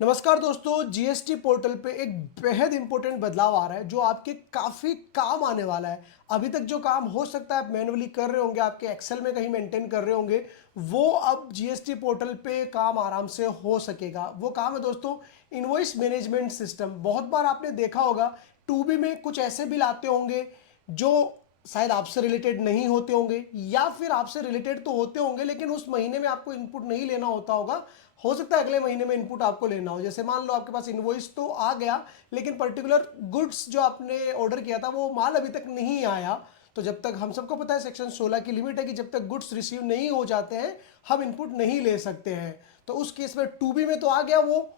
नमस्कार दोस्तों, GST portal पे एक बेहद इंपॉर्टेंट बदलाव आ रहा है जो आपके काफ़ी काम आने वाला है। अभी तक जो काम हो सकता है आप मैन्युअली कर रहे होंगे, आपके एक्सेल में कहीं मेंटेन कर रहे होंगे, वो अब जीएसटी पोर्टल पे काम आराम से हो सकेगा। वो काम है दोस्तों इनवॉइस मैनेजमेंट सिस्टम। बहुत बार आपने देखा होगा टूबी में कुछ ऐसे बिल आते होंगे जो शायद आपसे रिलेटेड नहीं होते होंगे, या फिर आपसे रिलेटेड तो होते होंगे लेकिन उस महीने में आपको इनपुट नहीं लेना होता होगा। हो सकता है अगले महीने में इनपुट आपको लेना हो। जैसे मान लो आपके पास इनवॉइस तो आ गया लेकिन पर्टिकुलर गुड्स जो आपने ऑर्डर किया था वो माल अभी तक नहीं आया। तो जब तक, हम सबको पता है सेक्शन 16 की लिमिट है कि जब तक गुड्स रिसीव नहीं हो जाते हैं हम इनपुट नहीं ले सकते हैं। तो उस केस में 2B में तो आ गया वो,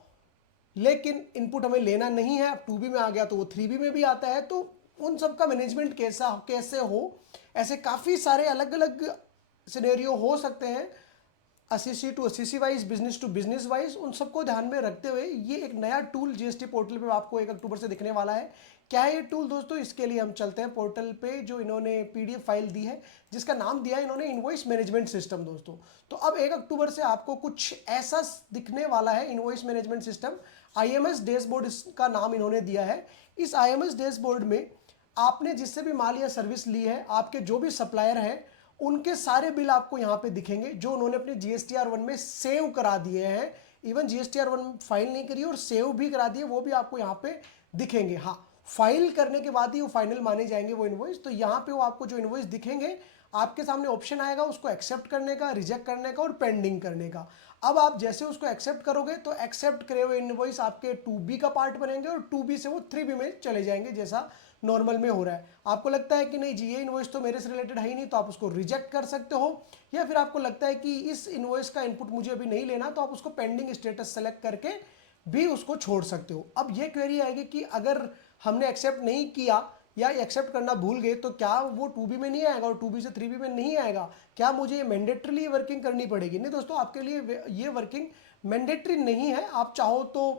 लेकिन इनपुट हमें लेना नहीं है। अब 2B में आ गया तो वो 3B में भी आता है। तो उन सब का मैनेजमेंट कैसा कैसे हो, ऐसे काफ़ी सारे अलग अलग सिनेरियो हो सकते हैं। असीसी टू असीसी wise, business to business wise, उन सबको ध्यान में रखते हुए ये एक नया टूल जीएसटी पोर्टल पे आपको 1 अक्टूबर से दिखने वाला है। क्या है ये टूल दोस्तों? इसके लिए हम चलते हैं पोर्टल पे, जो इन्होंने पीडीएफ फाइल दी है जिसका नाम दिया है इन्होंने इनवॉइस मैनेजमेंट सिस्टम दोस्तों। तो अब 1 अक्टूबर से आपको कुछ ऐसा दिखने वाला है invoice management system. IMS dashboard इसका नाम इन्होंने दिया है। इस आईएमएस डैशबोर्ड में आपने जिससे भी माल या सर्विस ली है, आपके जो भी सप्लायर हैं, उनके सारे बिल आपको यहां पे दिखेंगे जो उन्होंने अपने जीएसटीआर 1 में सेव करा दिए हैं। इवन जीएसटीआर 1 फाइल नहीं करी और सेव भी करा दिए, वो भी आपको यहां पे दिखेंगे। हाँ, फाइल करने के बाद ही वो फाइनल माने जाएंगे वो इनवॉइस। तो यहां पे वो आपको जो इनवॉइस दिखेंगे, आपके सामने ऑप्शन आएगा उसको एक्सेप्ट करने का, रिजेक्ट करने का और पेंडिंग करने का। अब आप जैसे उसको एक्सेप्ट करोगे तो एक्सेप्ट करे हुए इनवॉइस आपके 2B का पार्ट बनेंगे और 2B से वो 3B में चले जाएंगे, जैसा नॉर्मल में हो रहा है। आपको लगता है कि नहीं जी ये इनवॉइस तो मेरे से रिलेटेड है ही नहीं, तो आप उसको रिजेक्ट कर सकते हो। या फिर आपको लगता है कि इस इनवॉइस का इनपुट मुझे अभी नहीं लेना, तो आप उसको पेंडिंग स्टेटस सेलेक्ट करके भी उसको छोड़ सकते हो। अब ये क्वेरी आएगी कि अगर हमने एक्सेप्ट नहीं किया या एक्सेप्ट करना भूल गए तो क्या वो 2B में नहीं आएगा और 2B से 3B में नहीं आएगा? क्या मुझे ये मैंडेटरीली वर्किंग करनी पड़ेगी? नहीं दोस्तों, आपके लिए ये वर्किंग मैंडेटरी नहीं है। आप चाहो तो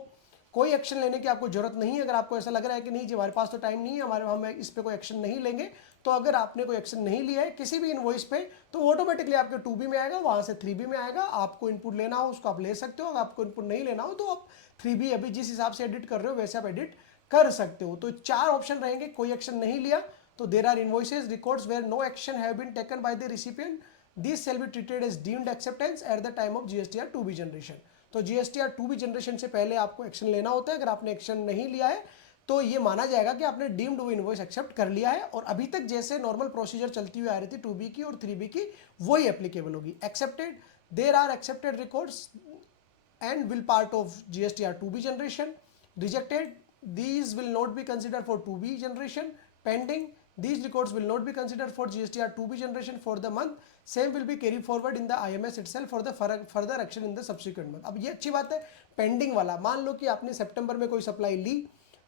कोई एक्शन लेने की आपको जरूरत नहीं है। अगर आपको ऐसा लग रहा है कि नहीं जी हमारे पास तो टाइम नहीं है, हम इस पे कोई एक्शन नहीं लेंगे, तो अगर आपने कोई एक्शन नहीं लिया है किसी भी इनवॉइस पे, तो ऑटोमेटिकली आपके 2B में आएगा, वहां से 3B में आएगा। आपको इनपुट लेना हो उसको आप ले सकते हो, अगर आपको इनपुट नहीं लेना हो तो आप 3B अभी जिस हिसाब से एडिट कर रहे हो वैसे आप एडिट कर सकते हो। तो 4 ऑप्शन रहेंगे। कोई एक्शन नहीं लिया तो there are invoices records where no action have been taken by the recipient, this shall be treated as deemed acceptance at the time of GSTR 2B generation. तो जीएसटीआर 2B जनरेशन से पहले आपको action लेना होता है। अगर आपने action नहीं लिया है तो ये माना जाएगा कि आपने डीम्ड इनवॉइस एक्सेप्ट कर लिया है, और अभी तक जैसे नॉर्मल प्रोसीजर चलती हुई आ रही थी 2B की और 3B की, वही एप्लीकेबल होगी। Accepted, there are accepted records and will part of GSTR 2B generation. Rejected, these will not be considered for 2B generation. Pending, these records will not be considered for GSTR 2B generation for the month. Same will be carried forward in the IMS itself for the further action in the subsequent month. अब ये अच्छी बात है। Pending वाला, मान लो कि आपने सितंबर में कोई सप्लाई ली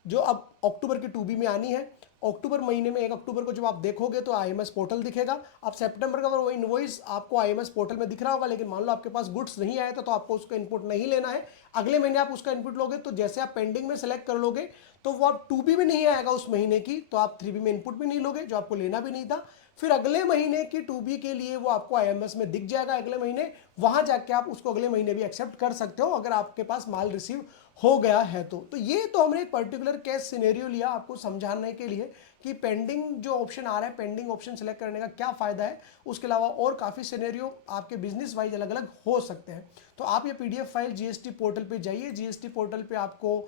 जो अब अक्टूबर की 2B में आनी है। अक्टूबर महीने में 1 अक्टूबर को जब आप देखोगे तो आईएमएस पोर्टल दिखेगा। अब सितंबर का वो इनवॉइस आपको आईएमएस पोर्टल में दिख रहा होगा, लेकिन मान लो आपके पास गुड्स नहीं आए तो आपको उसका इनपुट नहीं लेना है। अगले महीने आप उसका इनपुट लोगे तो जैसे आप पेंडिंग में सेलेक्ट कर लोगे तो वो आप 2B में नहीं आएगा उस महीने की, तो आप 3B में इनपुट भी नहीं लोगे जो आपको लेना भी नहीं था। फिर अगले महीने की 2B के लिए वो आपको आईएमएस में दिख जाएगा अगले महीने, वहां जाके आप उसको अगले महीने भी एक्सेप्ट कर सकते हो अगर आपके पास माल रिसीव हो गया है तो ये तो हमने एक पर्टिकुलर केस सिनेरियो लिया आपको समझाने के लिए कि पेंडिंग जो ऑप्शन आ रहा है, पेंडिंग ऑप्शन सेलेक्ट करने का क्या फायदा है। उसके अलावा और काफी सिनेरियो आपके बिजनेस वाइज अलग अलग हो सकते हैं। तो आप ये पीडीएफ फाइल जीएसटी पोर्टल पे जाइए। जीएसटी पोर्टल पे आपको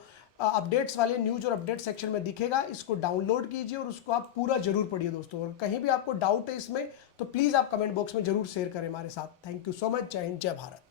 अपडेट्स वाले न्यूज और अपडेट सेक्शन में दिखेगा, इसको डाउनलोड कीजिए और उसको आप पूरा जरूर पढ़िए दोस्तों। और कहीं भी आपको डाउट है इसमें तो प्लीज आप कमेंट बॉक्स में जरूर शेयर करें हमारे साथ। Thank you so much. जय हिंद, जय भारत।